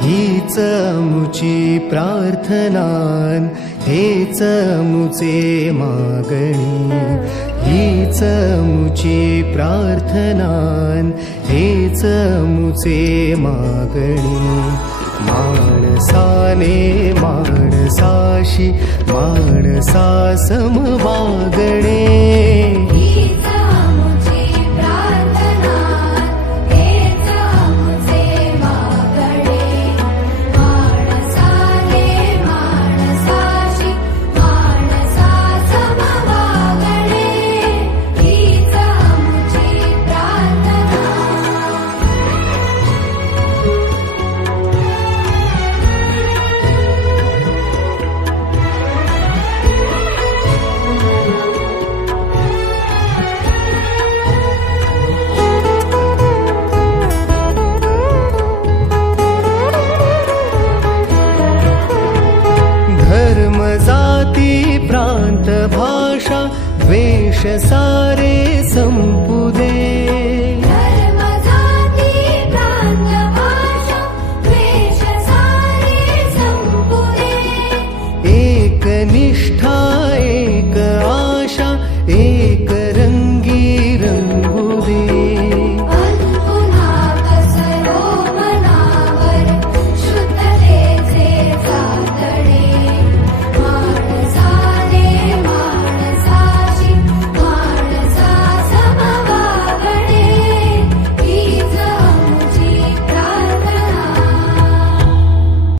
हीच मुची प्रार्थनान हेच मुचे मागणी हीच मुची प्रार्थनान हेच मुचे मागणी माणसाने माणसाशी माणसा सम वागणे धर्म जाती प्रांत भाषा द्वेष सारे